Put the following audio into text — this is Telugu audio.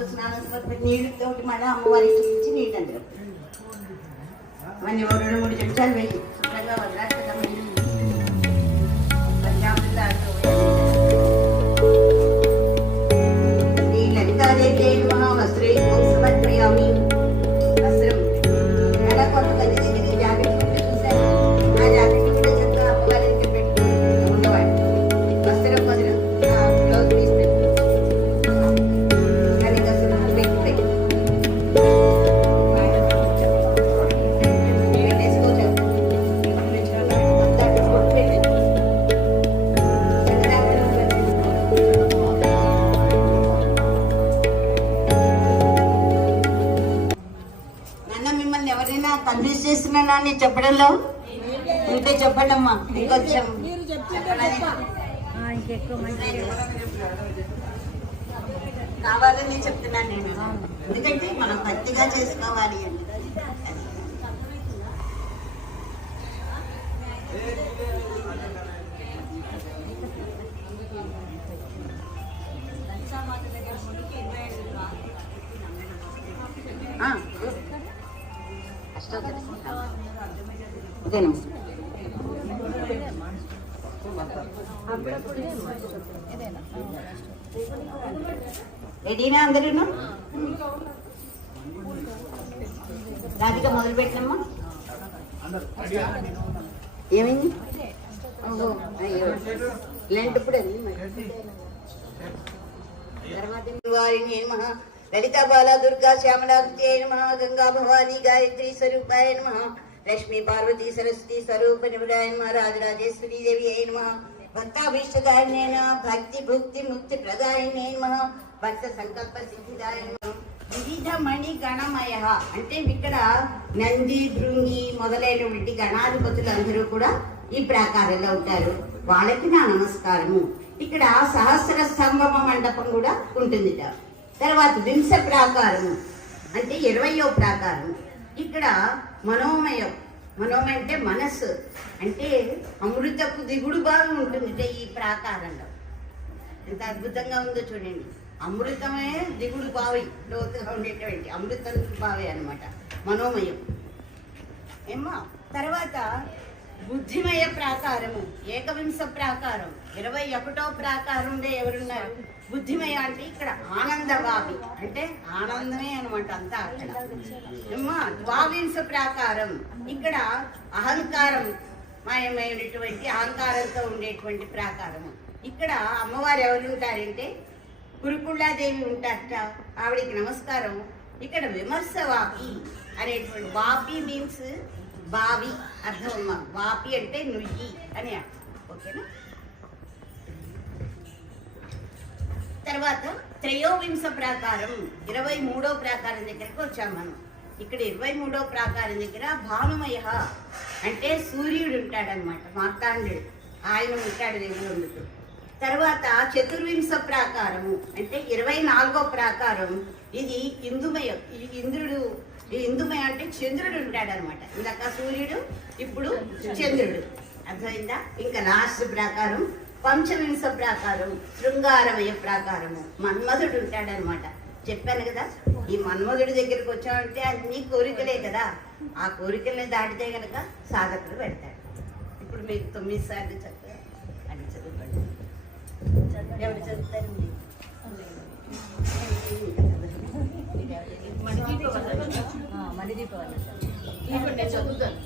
శుద్ధ స్నానం సమర్పించి నీళ్ళతో మళ్ళీ అమ్మవారికి ఇచ్చి నీళ్ళు అందరం అవన్నీ 2-3 చెంచాలు వేయి శుభ్రంగా వదలాడుతున్నాం. శ్రీ లలితాదేవి వస్త్రే సమర్పయామి. వస్త్రం ఎలా కొంత గది దగ్గర జాకెట్ కూడా చూశాను. ఆ జాకెట్ కూడా చక్కగా అమ్మవారికి పెట్టి ఉండేవాడు. వస్త్రం వదిలి బ్లౌజ్ పీస్ పెట్టి కన్ఫ్యూజ్ చేస్తున్నానా అని చెప్పడంలో ఉంటే చెప్పండి అమ్మా. ఇంకొంచెం కావాలని చెప్తున్నాను నేను, ఎందుకంటే మనం భక్తిగా చేసుకోవాలి అని. రెడీనా అందరూ? రాధిక మొదలు పెట్టినమ్మా. ఏమైంది? లెంట్ ఇప్పుడు వారిని నమః. లలితా బాల దుర్గా శ్యామలాంతే నమః. గంగా భవానీ గాయత్రి స్వరూపాయ నమః. లక్ష్మీ పార్వతీ సరస్వతి స్వరూప నిబుడాయ నమః. రాజరాజేశ్వరీ దేవి అయ నమః. భక్తాభీష్టదాయినే నమః. భక్తి భుక్తి ముక్తి ప్రదాయినే నమః. భక్త సంకల్ప సిద్ధిదాయ నమః. వివిధ మణి గణమయ అంటే ఇక్కడ నంది భృంగి మొదలైనటువంటి గణాధిపతులు అందరూ కూడా ఈ ప్రాకారంలో ఉంటారు. వాళ్ళకి నా నమస్కారము. ఇక్కడ సహస్ర స్తంభమ మండపం కూడా ఉంటుంది. తర్వాత వింశ ప్రాకారము అంటే 20వ ప్రాకారం. ఇక్కడ మనోమయం, మనోమయం అంటే మనస్సు, అంటే అమృతపు దిగుడు భాగం ఉంటుంది ఈ ప్రాకారంలో. ఎంత అద్భుతంగా ఉందో చూడండి. అమృతమే దిగుడు బావి, లోతుగా ఉండేటువంటి అమృతం బావి అనమాట మనోమయం ఏమో. తర్వాత బుద్ధిమయ ప్రాకారము, ఏకవింశ ప్రాకారం, 21వ ప్రాకారంలో ఎవరున్నారు? బుద్ధిమయ అంటే ఇక్కడ ఆనందభావి అంటే ఆనందమే అనమాట అంతా అక్కడ ఏమో. ద్వావింశ ప్రాకారం ఇక్కడ అహంకారం మాయమైనటువంటి అహంకారంతో ఉండేటువంటి ప్రాకారము. ఇక్కడ అమ్మవారు ఎవరు ఉంటారంటే కురుకుళ్ళాదేవి ఉంటారట, ఆవిడికి నమస్కారం. ఇక్కడ విమర్శ వాపి అనేటువంటి, వాపి మీన్స్ బావి అర్థం అమ్మ. వాపి అంటే నుయ్యి అని అర్థం. ఓకేనా? తర్వాత త్రయోవింశ ప్రాకారం 23వ ప్రాకారం దగ్గరకు వచ్చాం మనం. ఇక్కడ 23వ ప్రాకారం దగ్గర భానుమయ అంటే సూర్యుడు ఉంటాడనమాట, మార్తాండుడు ఆయన ఉంటాడు దేవుడు ఉండుతూ. తర్వాత చతుర్వింశ ప్రాకారము అంటే 24వ ప్రాకారం. ఇది ఇందుమయం. ఈ ఇంద్రుడు, ఈ ఇందుమయం అంటే చంద్రుడు ఉంటాడనమాట. ఇందాక సూర్యుడు, ఇప్పుడు చంద్రుడు. అర్థమైందా? ఇంకా లాస్ట్ ప్రాకారం పంచవింశ ప్రాకారం శృంగారమయ ప్రాకారము. మన్మధుడు ఉంటాడనమాట. చెప్పాను కదా, ఈ మన్మధుడి దగ్గరికి వచ్చామంటే అన్ని కోరికలే కదా. ఆ కోరికల్ని దాటితే కనుక సాధకులు పెడతాడు. ఇప్పుడు మీకు 9 సార్లు చక్కగా అని చదువుకోండి. ఎవరు చదువుతారు? మణిదీప చదువుతాను.